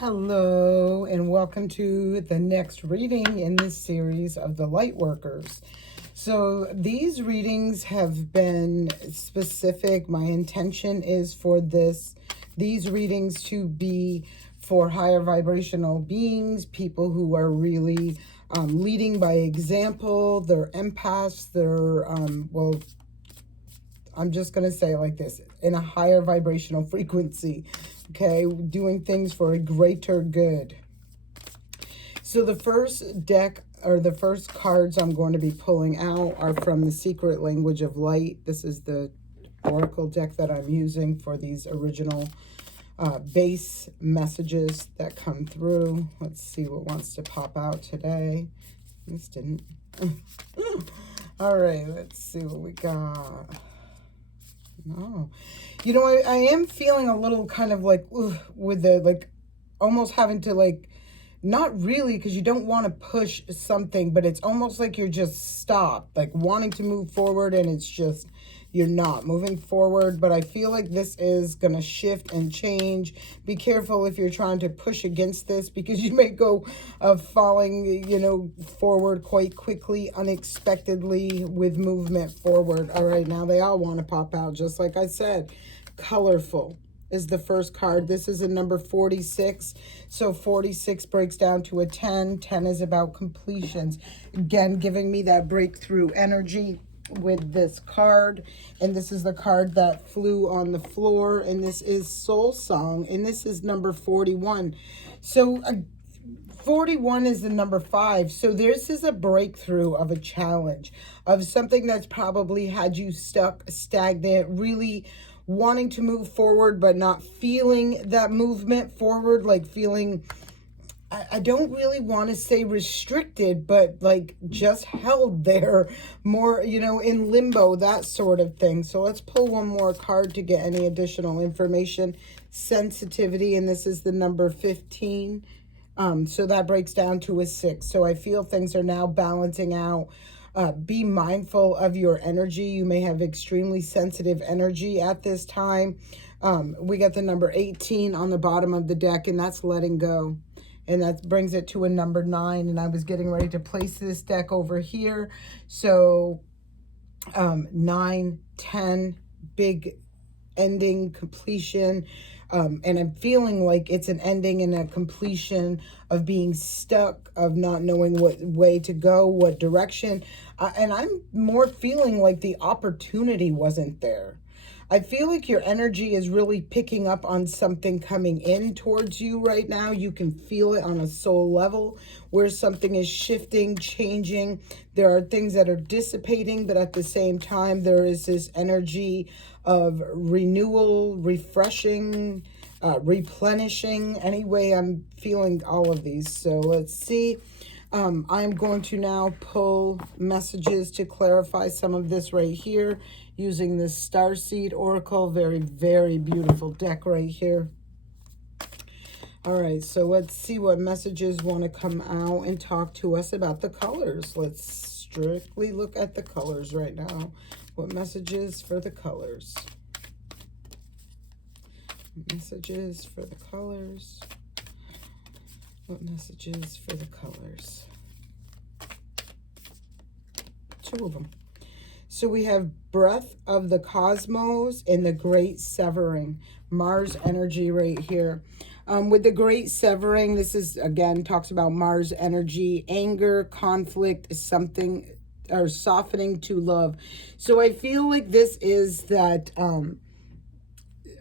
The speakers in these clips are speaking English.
Hello, and welcome to the next reading in this series of the Lightworkers. So these readings have been specific. My intention is for these readings to be for higher vibrational beings, people who are really leading by example. They're empaths. They're, well, I'm just going to say it like this, in a higher vibrational frequency. Okay, doing things for a greater good. So the first deck, or the first cards I'm going to be pulling out, are from the Secret Language of Light. This is the oracle deck that I'm using for these original base messages that come through. Let's see what wants to pop out today. This didn't. All right, let's see what we got. No. You know, I am feeling a little kind of like, with the, like, almost having to, like, not really, because you don't want to push something, but it's almost like you're just stopped, like wanting to move forward, and it's just, you're not moving forward. But I feel like this is going to shift and change. Be careful if you're trying to push against this, because you may go falling, you know, forward quite quickly, unexpectedly, with movement forward. All right, now they all want to pop out, just like I said. Colorful is the first card. This is a number 46. So 46 breaks down to a 10. 10 is about completions. Again, giving me that breakthrough energy with this card. And this is the card that flew on the floor. And this is Soul Song. And this is number 41. So 41 is the number 5. So this is a breakthrough of a challenge, of something that's probably had you stuck, stagnant, really wanting to move forward, but not feeling that movement forward, like feeling, I don't really want to say restricted, but like just held there more, you know, in limbo, that sort of thing. So let's pull one more card to get any additional information. Sensitivity, and this is the number 15. So that breaks down to a 6. So I feel things are now balancing out. Be mindful of your energy. You may have extremely sensitive energy at this time. We got the number 18 on the bottom of the deck, and that's letting go. And that brings it to a number 9. And I was getting ready to place this deck over here. So 9, 10, big ending, completion. And I'm feeling like it's an ending and a completion of being stuck, of not knowing what way to go, what direction. And I'm more feeling like the opportunity wasn't there. I feel like your energy is really picking up on something coming in towards you right now. You can feel it on a soul level, where something is shifting, changing. There are things that are dissipating, but at the same time, there is this energy of renewal, refreshing, replenishing. Anyway, I'm feeling all of these. So let's see. I'm going to now pull messages to clarify some of this right here, using this Starseed Oracle. Very, very beautiful deck right here. All right, so let's see what messages want to come out and talk to us about the colors. Let's strictly look at the colors right now. What messages for the colors? Messages for the colors. What messages for the colors? 2 of them. So we have Breath of the Cosmos and the Great Severing. Mars energy right here. With the Great Severing, this is, again, talks about Mars energy, anger, conflict, something, or softening to love. So I feel like this is that,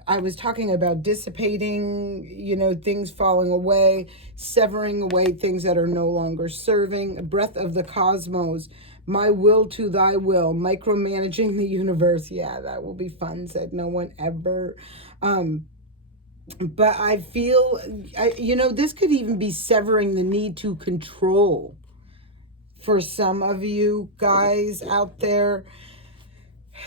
I was talking about dissipating, you know, things falling away, severing away things that are no longer serving. Breath of the Cosmos, my will to thy will, micromanaging the universe. Yeah, that will be fun, said no one ever. But I feel, you know, this could even be severing the need to control for some of you guys out there.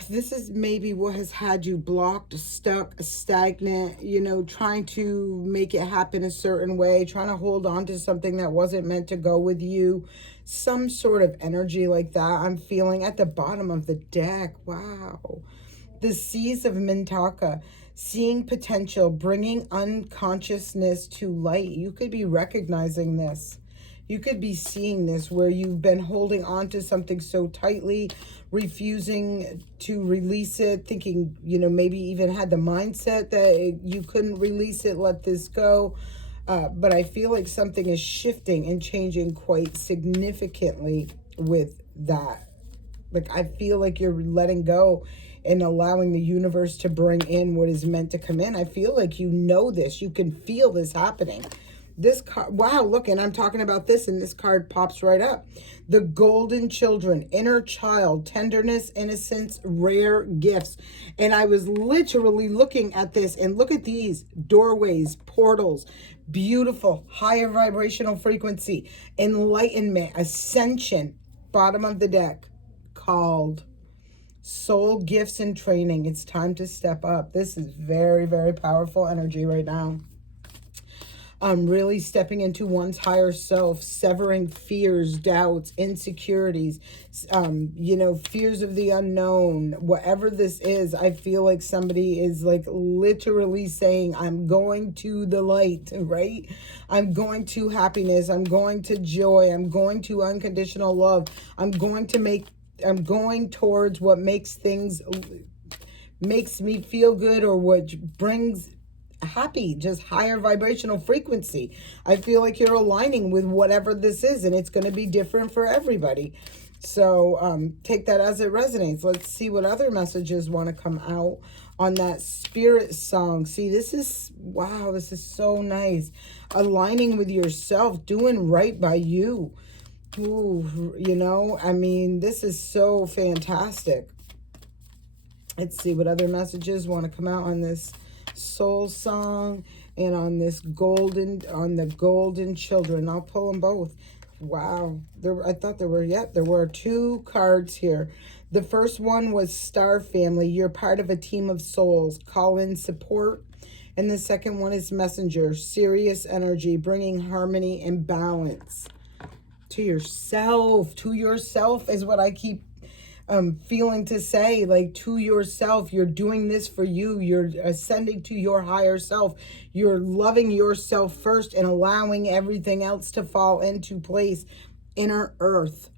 This is maybe what has had you blocked, stuck, stagnant, you know, trying to make it happen a certain way, trying to hold on to something that wasn't meant to go with you. Some sort of energy like that I'm feeling at the bottom of the deck. Wow. The Seas of Mintaka. Seeing potential, bringing unconsciousness to light. You could be recognizing this. You could be seeing this where you've been holding on to something so tightly, refusing to release it, thinking, you know, maybe even had the mindset that you couldn't release it, let this go. But I feel like something is shifting and changing quite significantly with that. Like, I feel like you're letting go and allowing the universe to bring in what is meant to come in. I feel like you know this. You can feel this happening. This card, wow, look, and I'm talking about this, and this card pops right up. The golden children, inner child, tenderness, innocence, rare gifts. And I was literally looking at this, and look at these doorways, portals, beautiful, higher vibrational frequency, enlightenment, ascension, bottom of the deck, called soul gifts and training. It's time to step up. This is very, very powerful energy right now. Really stepping into one's higher self, severing fears, doubts, insecurities, you know, fears of the unknown, whatever this is. I feel like somebody is like literally saying, I'm going to the light, right? I'm going to happiness. I'm going to joy. I'm going to unconditional love. I'm going towards what makes me feel good, or what brings happy, just higher vibrational frequency. I feel like you're aligning with whatever this is, and it's going to be different for everybody. So take that as it resonates. Let's see what other messages want to come out on that spirit song. See, this is, wow, this is so nice. Aligning with yourself, doing right by you. Ooh, you know, I mean, this is so fantastic. Let's see what other messages want to come out on this soul song and on this on the golden children. I'll pull them both. Wow. I thought there were two cards here. The first one was Star Family. You're part of a team of souls. Call in support. And the second one is Messenger. Serious energy, bringing harmony and balance to yourself. To yourself is what I keep feeling to say, like, to yourself. You're doing this for you. You're ascending to your higher self. You're loving yourself first and allowing everything else to fall into place. Inner Earth.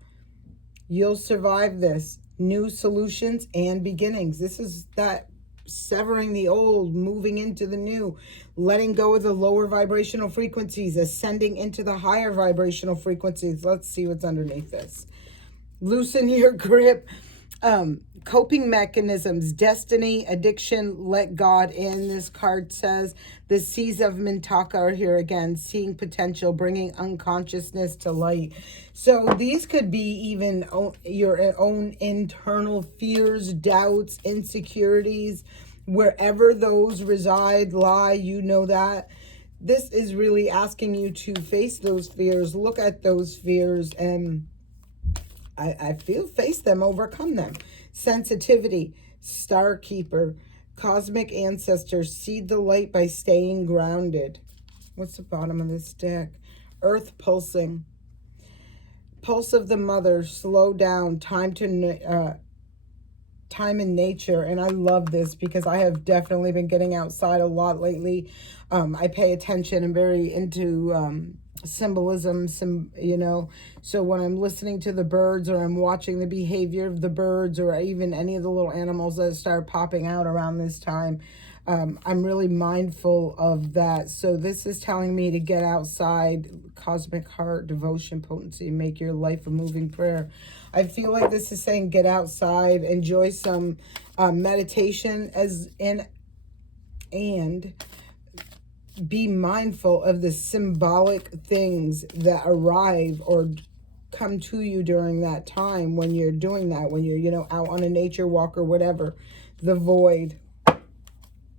You'll survive this. New solutions and beginnings. This is that severing the old, moving into the new, letting go of the lower vibrational frequencies, ascending into the higher vibrational frequencies. Let's see what's underneath this. Loosen your grip. Coping mechanisms, destiny, addiction, let God in. This card says the seas of Mintaka are here again, seeing potential, bringing unconsciousness to light. So these could be even your own internal fears, doubts, insecurities, wherever those reside, lie, you know that. This is really asking you to face those fears, look at those fears, and I feel face them, overcome them. Sensitivity, Star Keeper, Cosmic Ancestors, seed the light by staying grounded. What's the bottom of this deck? Earth Pulsing, Pulse of the Mother, slow down, time in nature. And I love this because I have definitely been getting outside a lot lately. I pay attention. I'm very into symbolism, you know, so when I'm listening to the birds, or I'm watching the behavior of the birds, or even any of the little animals that start popping out around this time, I'm really mindful of that. So this is telling me to get outside. Cosmic Heart, devotion, potency, make your life a moving prayer. I feel like this is saying get outside, enjoy some meditation, and be mindful of the symbolic things that arrive or come to you during that time when you're doing that, when you're, you know, out on a nature walk or whatever. The Void,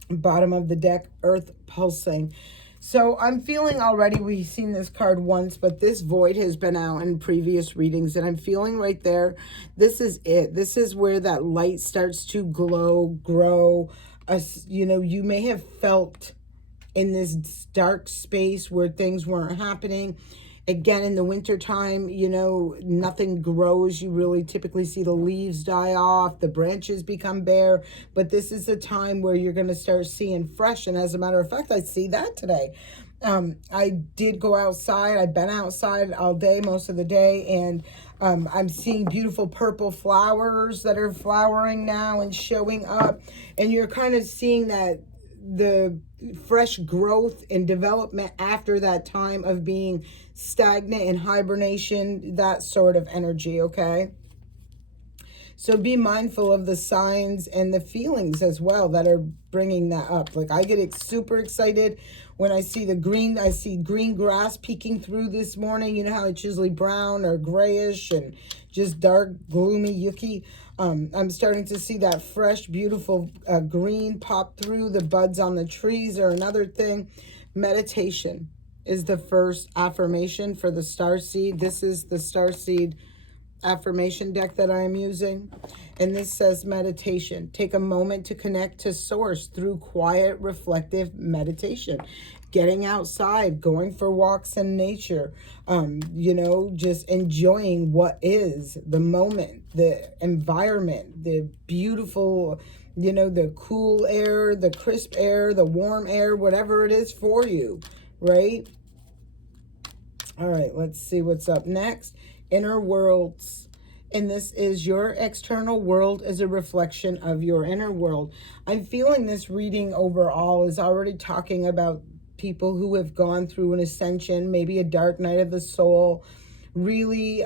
bottom of the deck, Earth Pulsing. So I'm feeling already, we've seen this card once, but this Void has been out in previous readings, and I'm feeling right there, this is it. This is where that light starts to glow, grow. You know, you may have felt in this dark space where things weren't happening, Again, in the winter time, you know, nothing grows. You really typically see the leaves die off, the branches become bare. But this is a time where you're going to start seeing fresh. And as a matter of fact, I see that today. I did go outside. I've been outside all day, most of the day, and I'm seeing beautiful purple flowers that are flowering now and showing up. And you're kind of seeing that the fresh growth and development after that time of being stagnant in hibernation, that sort of energy, okay? So be mindful of the signs and the feelings as well that are bringing that up. Like, I get super excited when I see the green. I see green grass peeking through this morning. You know how it's usually brown or grayish and just dark, gloomy, yucky. I'm starting to see that fresh, beautiful green pop through. The buds on the trees are another thing. Meditation is the first affirmation for the starseed. This is the starseed affirmation deck that I am using, and this says meditation. Take a moment to connect to source through quiet, reflective meditation. Getting outside, going for walks in nature, you know, just enjoying what is, the moment, the environment, the beautiful, you know, the cool air, the crisp air, the warm air, whatever it is for you, right? All right, let's see what's up next. Inner worlds. And this is your external world is a reflection of your inner world. I'm feeling this reading overall is already talking about people who have gone through an ascension, maybe a dark night of the soul, really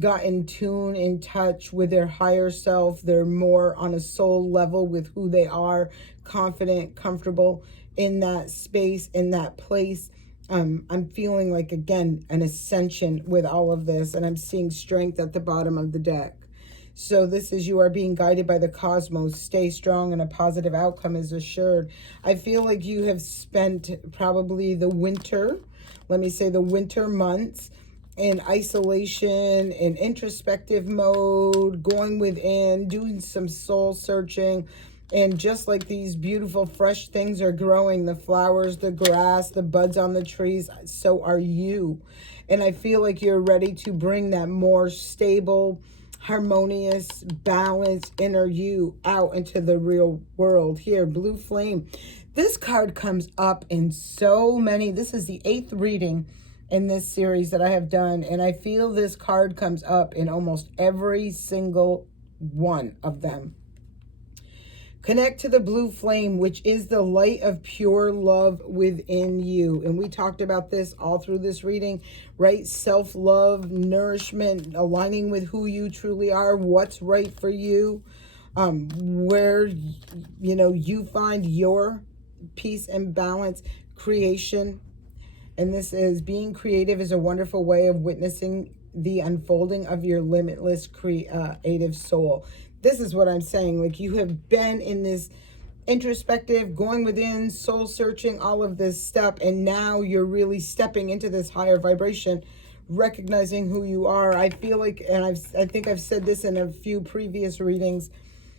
got in tune, in touch with their higher self. They're more on a soul level with who they are, confident, comfortable in that space, in that place. I'm feeling like, again, an ascension with all of this, and I'm seeing strength at the bottom of the deck. So this is, you are being guided by the cosmos. Stay strong and a positive outcome is assured. I feel like you have spent probably the winter, let me say the winter months, in isolation, in introspective mode, going within, doing some soul searching. And just like these beautiful fresh things are growing, the flowers, the grass, the buds on the trees, so are you. And I feel like you're ready to bring that more stable, harmonious, balanced inner you out into the real world. Here, blue flame. This card comes up in so many. This is the 8th reading in this series that I have done. And I feel this card comes up in almost every single one of them. Connect to the blue flame, which is the light of pure love within you. And we talked about this all through this reading, right? Self-love, nourishment, aligning with who you truly are, what's right for you, where, you know, you find your peace and balance, creation. And this is, being creative is a wonderful way of witnessing the unfolding of your limitless creative soul. This is what I'm saying. Like, you have been in this introspective, going within, soul searching, all of this stuff. And now you're really stepping into this higher vibration, recognizing who you are. I feel like, and I think I've said this in a few previous readings,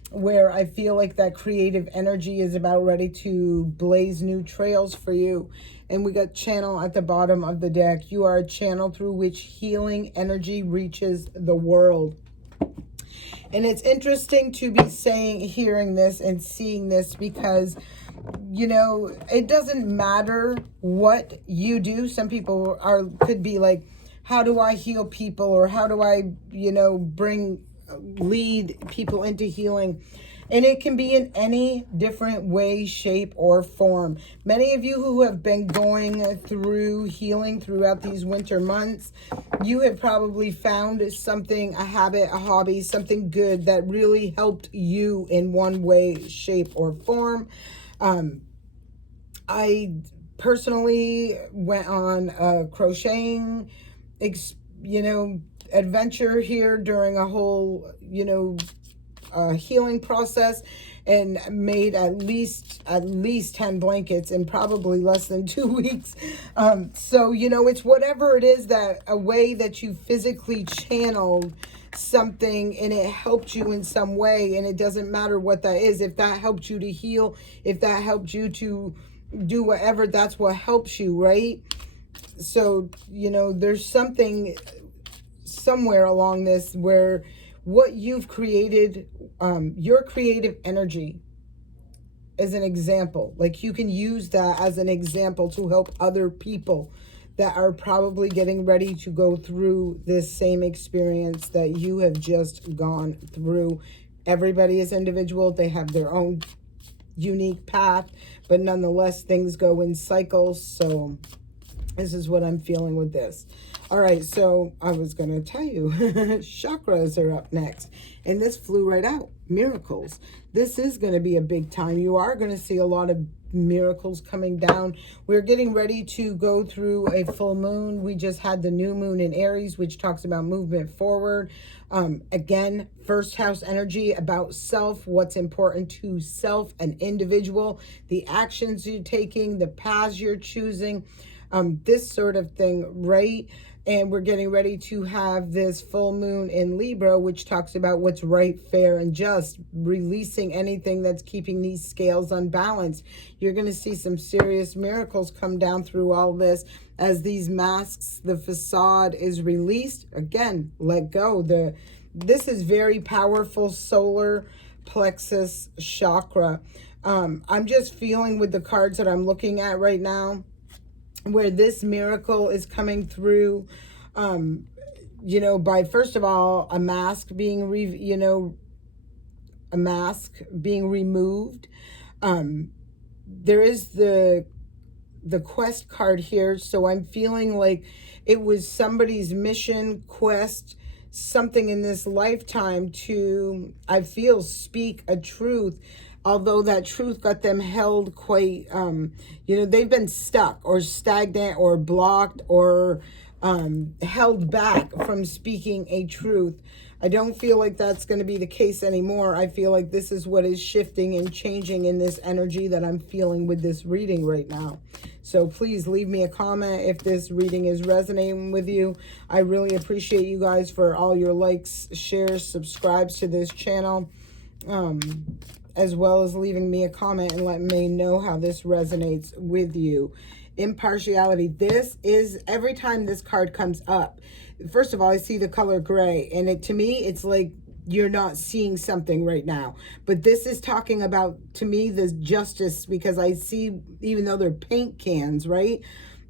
where I feel like that creative energy is about ready to blaze new trails for you. And we got channel at the bottom of the deck. You are a channel through which healing energy reaches the world. And it's interesting to be hearing this and seeing this, because, you know, it doesn't matter what you do. Some people could be like, how do I heal people? Or how do I, you know, lead people into healing? And it can be in any different way, shape, or form. Many of you who have been going through healing throughout these winter months, you have probably found something, a habit, a hobby, something good that really helped you in one way, shape, or form. I personally went on a crocheting, adventure here during a whole, healing process, and made at least 10 blankets in probably less than 2 weeks. So, it's whatever it is, that a way that you physically channeled something and it helped you in some way. And it doesn't matter what that is. If that helped you to heal, if that helped you to do whatever, that's what helps you, right? So, you know, there's something somewhere along this where what you've created, your creative energy, as an example, like you can use that as an example to help other people that are probably getting ready to go through this same experience that you have just gone through. Everybody is individual. They have their own unique path, but nonetheless, things go in cycles. So this is what I'm feeling with this. All right, so I was going to tell you, chakras are up next. And this flew right out. Miracles. This is going to be a big time. You are going to see a lot of miracles coming down. We're getting ready to go through a full moon. We just had the new moon in Aries, which talks about movement forward. Again, first house energy about self, what's important to self, an individual, the actions you're taking, the paths you're choosing, this sort of thing, right? And we're getting ready to have this full moon in Libra, which talks about what's right, fair, and just, releasing anything that's keeping these scales unbalanced. You're going to see some serious miracles come down through all this as these masks, the facade is released. Again, let go. This is very powerful solar plexus chakra. I'm just feeling with the cards that I'm looking at right now, where this miracle is coming through, you know, by, first of all, a mask being, removed. There is the quest card here. So I'm feeling like it was somebody's mission, quest, something in this lifetime to, I feel, speak a truth. Although that truth got them held quite, you know, they've been stuck or stagnant or blocked or held back from speaking a truth. I don't feel like that's going to be the case anymore. I feel like this is what is shifting and changing in this energy that I'm feeling with this reading right now. So please leave me a comment if this reading is resonating with you. I really appreciate you guys for all your likes, shares, subscribes to this channel. As well as leaving me a comment and letting me know how this resonates with you. Impartiality. This is, every time this card comes up, first of all, I see the color gray, and to me, it's like you're not seeing something right now. But this is talking about, to me, the justice, because I see, even though they're paint cans, right?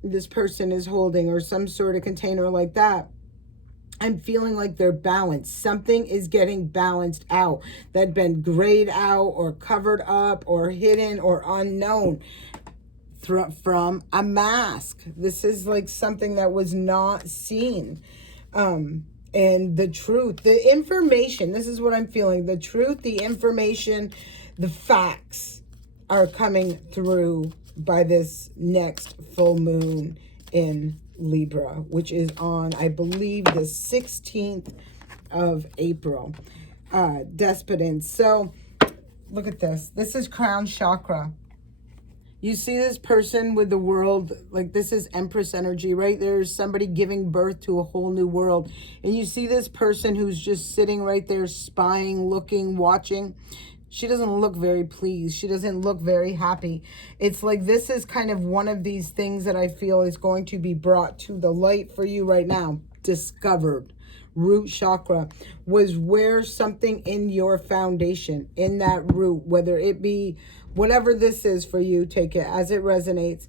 This person is holding, or some sort of container like that. I'm feeling like they're balanced. Something is getting balanced out that had been grayed out or covered up or hidden or unknown from a mask. This is like something that was not seen. And the truth, the information, this is what I'm feeling. The truth, the information, the facts are coming through by this next full moon in Libra, which is on, I believe, the 16th of April. Despotence. So look at this. This is crown chakra. You see this person with the world, like this is Empress energy, right? There's somebody giving birth to a whole new world. And you see this person who's just sitting right there, spying, looking, watching. She doesn't look very pleased. She doesn't look very happy. It's like this is kind of one of these things that I feel is going to be brought to the light for you right now. Discovered. Root chakra was where something in your foundation, in that root, whether it be whatever this is for you, take it as it resonates,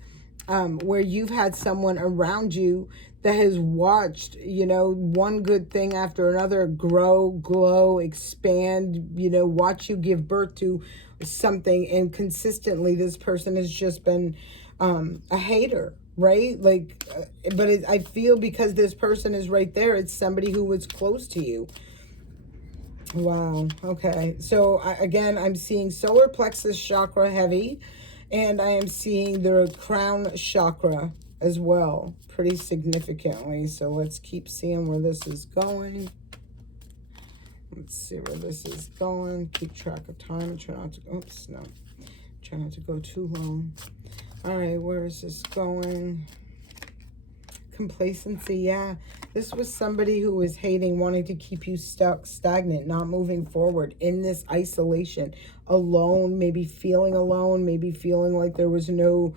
where you've had someone around you that has watched, you know, one good thing after another grow, glow, expand, you know, watch you give birth to something. And consistently, this person has just been a hater, right? Like, I feel because this person is right there, it's somebody who was close to you. Wow. Okay. So again, I'm seeing solar plexus chakra heavy, and I am seeing the crown chakra as well, pretty significantly. So let's keep seeing where this is going. Let's see where this is going. Keep track of time and try not to, oops, no. Try not to go too long. All right, where is this going? Complacency, yeah. This was somebody who was hating, wanting to keep you stuck, stagnant, not moving forward in this isolation, alone, maybe feeling like there was no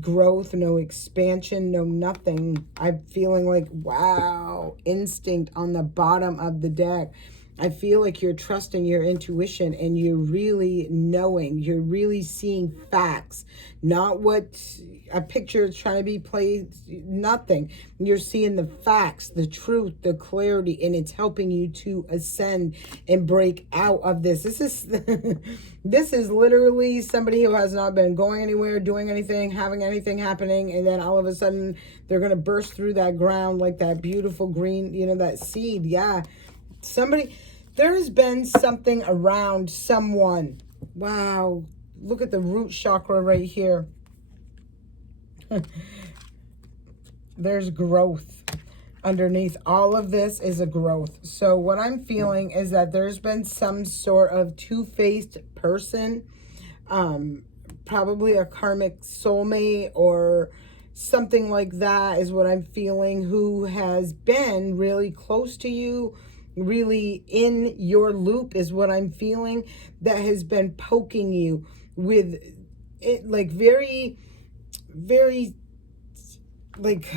growth, no expansion, no nothing. I'm feeling like, wow, instinct on the bottom of the deck. I feel like you're trusting your intuition and you're really knowing, you're really seeing facts, not what a picture is trying to be played, nothing. You're seeing the facts, the truth, the clarity, and it's helping you to ascend and break out of this. This is this is literally somebody who has not been going anywhere, doing anything, having anything happening, and then all of a sudden they're going to burst through that ground like that beautiful green, you know, that seed. Yeah. Somebody, there has been something around someone. Wow. Look at the root chakra right here. There's growth. Underneath all of this is a growth. So what I'm feeling is that there's been some sort of two-faced person, probably a karmic soulmate or something like that is what I'm feeling, who has been really close to you, really in your loop is what I'm feeling, that has been poking you with it, like very, very, like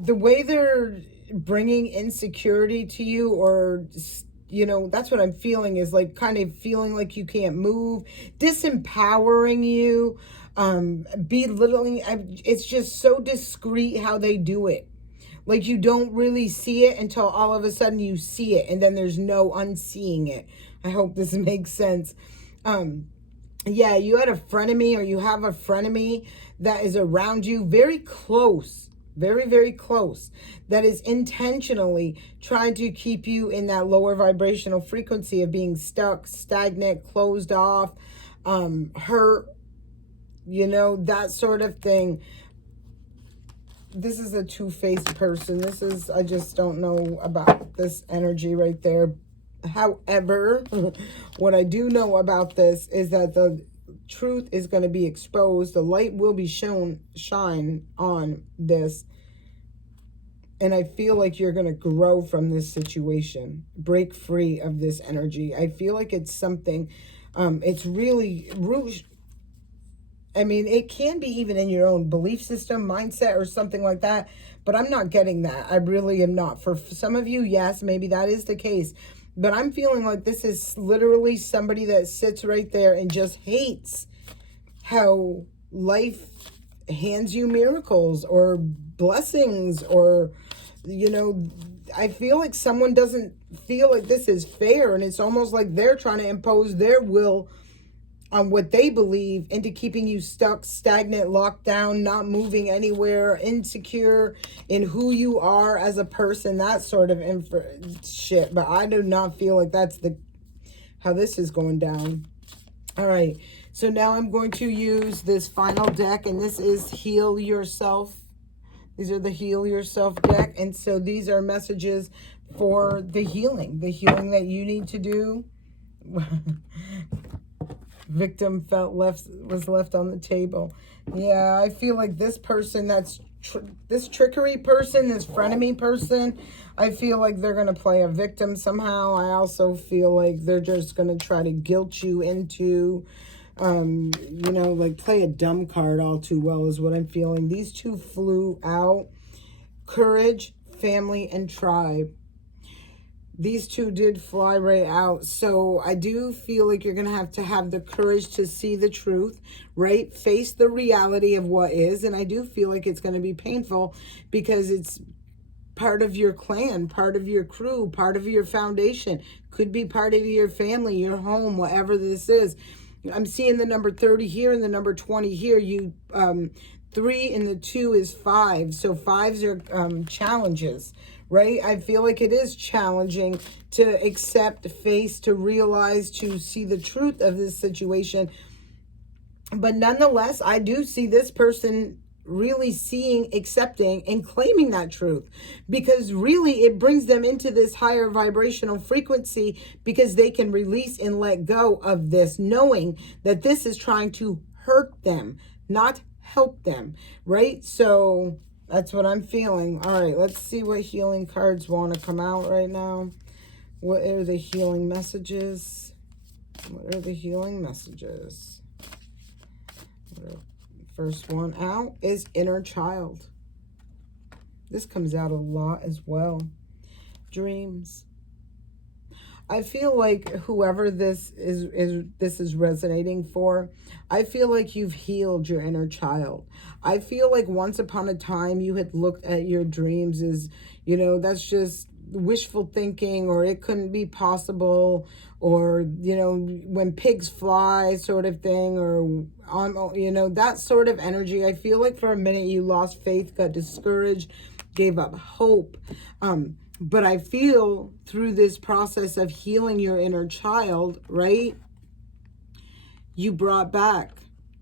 the way they're bringing insecurity to you, or, you know, that's what I'm feeling, is like kind of feeling like you can't move, disempowering you, belittling. It's just so discreet how they do it. Like you don't really see it until all of a sudden you see it, and then there's no unseeing it. I hope this makes sense. Yeah, you had a frenemy, or you have a frenemy that is around you, very close, very, very close, that is intentionally trying to keep you in that lower vibrational frequency of being stuck, stagnant, closed off, hurt, you know, that sort of thing. This is a two-faced person. This is, I just don't know about this energy right there. However, what I do know about this is that the truth is going to be exposed. The light will be shine on this. And I feel like you're going to grow from this situation. Break free of this energy. I feel like it's something, it's really root. I mean, it can be even in your own belief system, mindset, or something like that. But I'm not getting that. I really am not. For some of you, yes, maybe that is the case. But I'm feeling like this is literally somebody that sits right there and just hates how life hands you miracles or blessings, or, you know, I feel like someone doesn't feel like this is fair. And it's almost like they're trying to impose their will on what they believe into keeping you stuck, stagnant, locked down, not moving anywhere, insecure in who you are as a person, that sort of shit. But I do not feel like that's how this is going down. All right, so now I'm going to use this final deck, and this is Heal Yourself. These are the Heal Yourself deck, and so these are messages for the healing that you need to do. Victim was left on the table. Yeah, I feel like this person, this trickery person, this frenemy person, I feel like they're going to play a victim somehow. I also feel like they're just going to try to guilt you into, you know, like play a dumb card all too well is what I'm feeling. These two flew out. Courage, family, and tribe. These two did fly right out. So I do feel like you're going to have the courage to see the truth, right? Face the reality of what is. And I do feel like it's going to be painful because it's part of your clan, part of your crew, part of your foundation. Could be part of your family, your home, whatever this is. I'm seeing the number 30 here and the number 20 here. 3 and the 2 is 5. So 5s are challenges. Right? I feel like it is challenging to accept, face, to realize, to see the truth of this situation. But nonetheless, I do see this person really seeing, accepting, and claiming that truth. Because really, it brings them into this higher vibrational frequency because they can release and let go of this, knowing that this is trying to hurt them, not help them. Right? So that's what I'm feeling. All right, let's see what healing cards want to come out right now. What are the healing messages? What are the healing messages? First one out is inner child. This comes out a lot as well. Dreams. I feel like whoever this is resonating for, I feel like you've healed your inner child. I feel like once upon a time you had looked at your dreams as, you know, that's just wishful thinking, or it couldn't be possible, or, you know, when pigs fly sort of thing, or you know, that sort of energy. I feel like for a minute you lost faith, got discouraged, gave up hope. But I feel through this process of healing your inner child, right, you brought back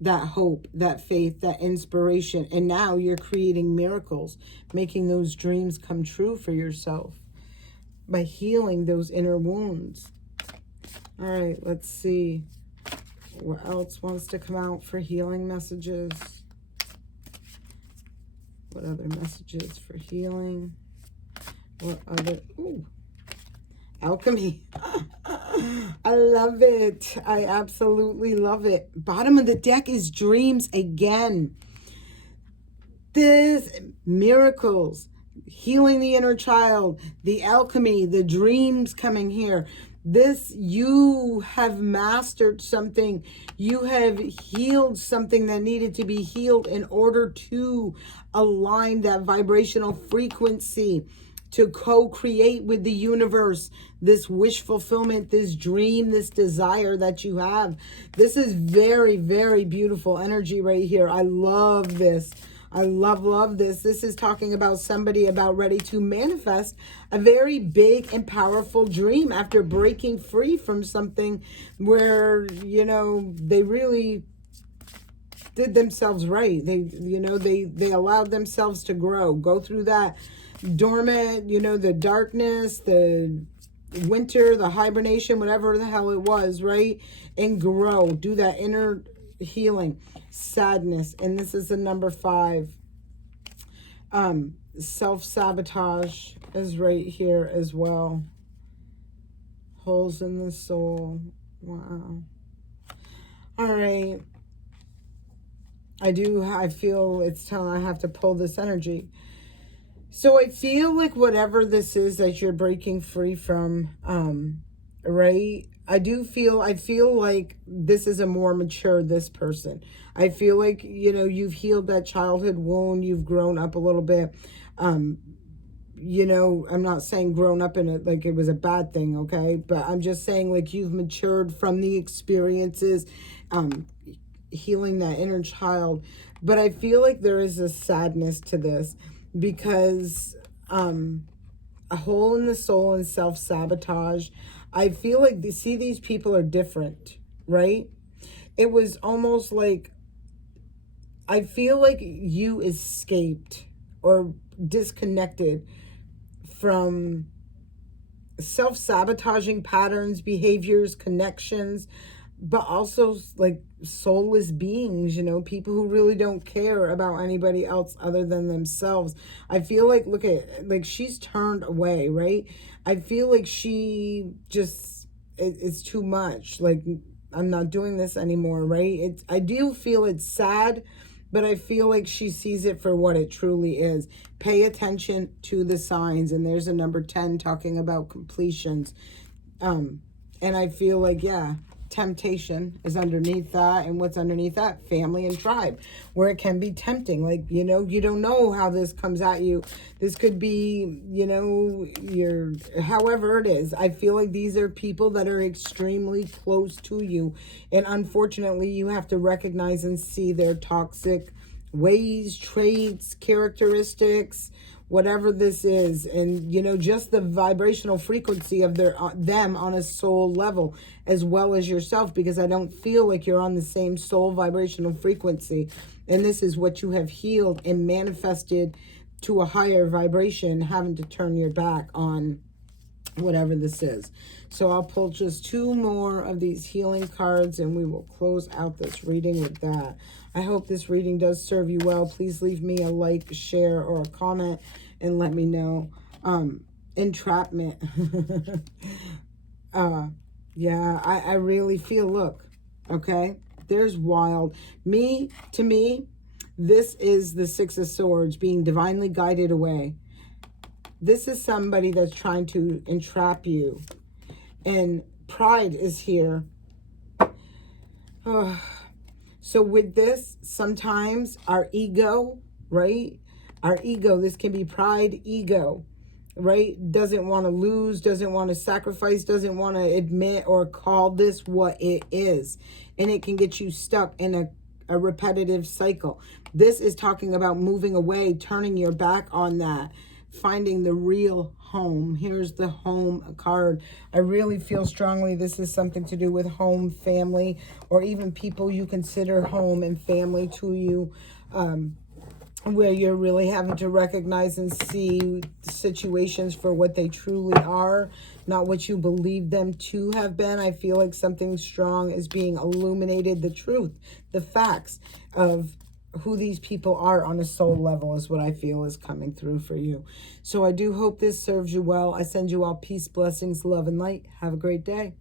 that hope, that faith, that inspiration. And now you're creating miracles, making those dreams come true for yourself by healing those inner wounds. All right, let's see what else wants to come out for healing messages. What other messages for healing? What other, ooh, alchemy. I love it. I absolutely love it. Bottom of the deck is dreams again. This, miracles, healing the inner child, the alchemy, the dreams coming here. This, you have mastered something. You have healed something that needed to be healed in order to align that vibrational frequency, to co-create with the universe, this wish fulfillment, this dream, this desire that you have. This is very, very beautiful energy right here. I love this. I love this. This is talking about somebody about ready to manifest a very big and powerful dream after breaking free from something where, you know, they really did themselves right. They, you know, they allowed themselves to grow, go through that dormant, you know, the darkness, the winter, the hibernation, whatever the hell it was, right? And grow, do that inner healing. Sadness, and this is the number 5. Self-sabotage is right here as well. Holes in the soul. Wow. All right. I feel it's telling I have to pull this energy. So I feel like whatever this is that you're breaking free from, right? I feel like this is a more mature, this person. I feel like, you know, you've healed that childhood wound. You've grown up a little bit. You know, I'm not saying grown up in it like it was a bad thing, okay? But I'm just saying like you've matured from the experiences, healing that inner child. But I feel like there is a sadness to this because a hole in the soul and self-sabotage. I feel like these people are different, right? It was almost like, I feel like you escaped or disconnected from self-sabotaging patterns, behaviors, connections, but also like soulless beings, you know, people who really don't care about anybody else other than themselves. I feel like, look at, like she's turned away, right? I feel like she just, it's too much. Like, I'm not doing this anymore, right? I do feel it's sad, but I feel like she sees it for what it truly is. Pay attention to the signs. And there's a number 10 talking about completions. And I feel like, yeah, temptation is underneath that. And what's underneath that? Family and tribe, where it can be tempting. Like, you know, you don't know how this comes at you. This could be, you know, however it is. I feel like these are people that are extremely close to you. And unfortunately, you have to recognize and see their toxic ways, traits, characteristics, whatever this is. And, you know, just the vibrational frequency of them on a soul level, as well as yourself, because I don't feel like you're on the same soul vibrational frequency. And this is what you have healed and manifested to a higher vibration, having to turn your back on whatever this is. So I'll pull just 2 more of these healing cards and we will close out this reading with that. I hope this reading does serve you well. Please leave me a like, share, or a comment and let me know. Entrapment. Yeah, I really feel, look, okay? There's wild. To me, this is the Six of Swords, being divinely guided away. This is somebody that's trying to entrap you. And pride is here. So with this, sometimes our ego, right? Our ego, this can be pride, ego, right? Doesn't want to lose, doesn't want to sacrifice, doesn't want to admit or call this what it is. And it can get you stuck in a repetitive cycle. This is talking about moving away, turning your back on that, finding the real home. Here's the home card. I really feel strongly this is something to do with home, family, or even people you consider home and family to you, where you're really having to recognize and see situations for what they truly are, not what you believe them to have been. I feel like something strong is being illuminated. The truth, the facts of who these people are on a soul level is what I feel is coming through for you. So I do hope this serves you well. I send you all peace, blessings, love, and light. Have a great day.